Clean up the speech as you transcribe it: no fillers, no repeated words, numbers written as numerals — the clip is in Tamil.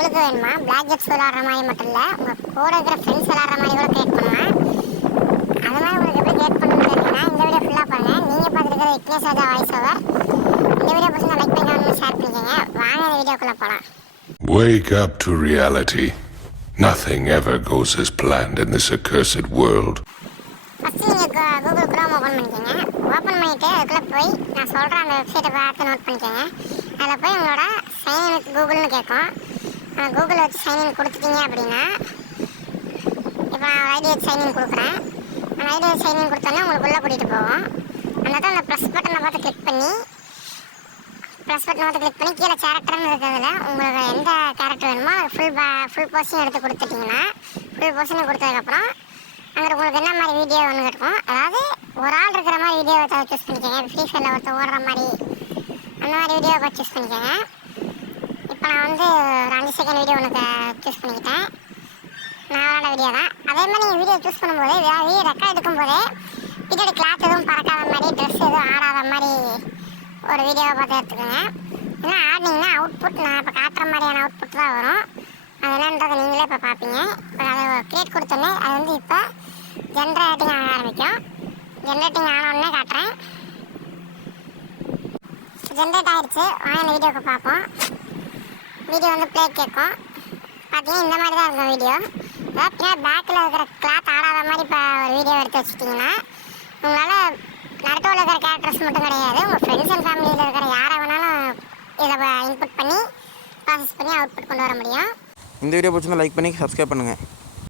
உங்களுக்கு வேணுமா பிளாக் ஜெட்ஸ் விளாட்ற மாதிரி மட்டும் இல்லை, உங்கள் கூட இருக்கிற ஃப்ரெண்ட்ஸ் விளாட்ற மாதிரி கூட கிரியேட் பண்ணலாம். அது மாதிரி உங்களுக்கு எப்படி கிரியேட் பண்ணணும்னு தெரியுங்கன்னா இந்த வீடியோ ஃபுல்லாக பாருங்கள். நீங்கள் பார்த்துருக்கிற விக்னேஷ் ராஜா வாய்ஸ் ஓவர். இந்த வீடியோ பிடிச்சா லைக் பண்ணி கமெண்ட் ஷேர் பண்ணிக்கோங்க. வாங்க இந்த வீடியோக்குள்ளே போகலாம். Wake up to reality. Nothing ever goes as planned in this accursed world. First நீங்கள் கூகுள் க்ரோம் ஓப்பன் பண்ணிக்கோங்க. ஓப்பன் பண்ணிவிட்டு அதுக்குள்ளே போய் நான் சொல்கிற அந்த வெப்சைட்டை பார்த்து நோட் பண்ணிக்கோங்க. அதில் போய் உங்களோட சைன் வித் கூகுள்னு கேட்கும். கூகுளில் வச்சு சைன்இன் கொடுத்துட்டீங்க அப்படின்னா, இப்போ நான் ஐடி வச்சு சைன்இன் கொடுக்குறேன். அந்த ஐடி வச்சு சைன்இன் கொடுத்தோன்னே உங்களுக்கு உள்ளே கூட்டிகிட்டு போகும். அந்த ப்ளஸ் பட்டனை பார்த்து கிளிக் பண்ணி கீழே கேரக்டர்னு இருக்கிறதுல உங்களுக்கு எந்த கேரக்டர் வேணுமோ ஃபுல் போர்ஷன் எடுத்து கொடுத்துட்டிங்கன்னா, ஃபுல் போர்ஷனை கொடுத்ததுக்கப்புறம் அங்கே உங்களுக்கு என்ன மாதிரி வீடியோ ஒன்று இருக்கும். அதாவது ஒரு ஆள் இருக்கிற மாதிரி வீடியோவை சூஸ் பண்ணிக்கோங்க. ஃப்ரீ ஃபயரில் ஒருத்தர் ஓடுற மாதிரி அந்த மாதிரி வீடியோவை சூஸ் பண்ணிக்கோங்க. இப்போ நான் வந்து ஒரு 5 செகண்ட் வீடியோ ஒன்று சூஸ் பண்ணிக்கிட்டேன். நான் விளாட வீடியோ தான். அதே மாதிரி நீங்கள் வீடியோ சூஸ் பண்ணும்போது வீடியோ ரெக்கார்ட் எடுக்கும்போதே பின்னாடி கிளாத் எதுவும் பறக்காத மாதிரி, ட்ரெஸ் எதுவும் ஆடாத மாதிரி ஒரு வீடியோவை பார்த்து எடுத்துக்கோங்க. ஏன்னா ஆடினீங்கன்னா அவுட்புட் நான் இப்போ காட்டுற மாதிரியான அவுட்புட் தான் வரும். அது என்னன்றதை நீங்களே இப்போ பார்ப்பீங்க. இப்போ அதை கிரியேட் கொடுத்தோன்னே அது வந்து இப்போ ஜென்ரேட்டிங் ஆக ஆரம்பிக்கும். ஜென்ரேட்டிங் ஆனோடனே காட்டுறேன். ஜென்ரேட் ஆகிடுச்சு. வாங்க இந்த வீடியோக்கு பார்ப்போம். வீடியோ வந்து ப்ளே கேட்கும். பார்த்தீங்கன்னா இந்த மாதிரி தான் இருக்கும் வீடியோ. அதாவது பின்னாடி பேக்கில் இருக்கிற கிளாத் ஆடாத மாதிரி இப்போ ஒரு வீடியோ எடுத்து வச்சுட்டிங்கன்னா உங்களால் நடுவில் இருக்கிற கேரக்டர்ஸ் மட்டும் கிடையாது, உங்கள் ஃப்ரெண்ட்ஸ் அண்ட் ஃபேமிலியில் இருக்கிற யாரை வேணாலும் இதை இன்புட் பண்ணி ப்ராசஸ் பண்ணி அவுட்புட் கொண்டு வர முடியும். இந்த வீடியோ பிடிச்சிருந்தா லைக் பண்ணி சப்ஸ்கிரைப் பண்ணுங்கள்.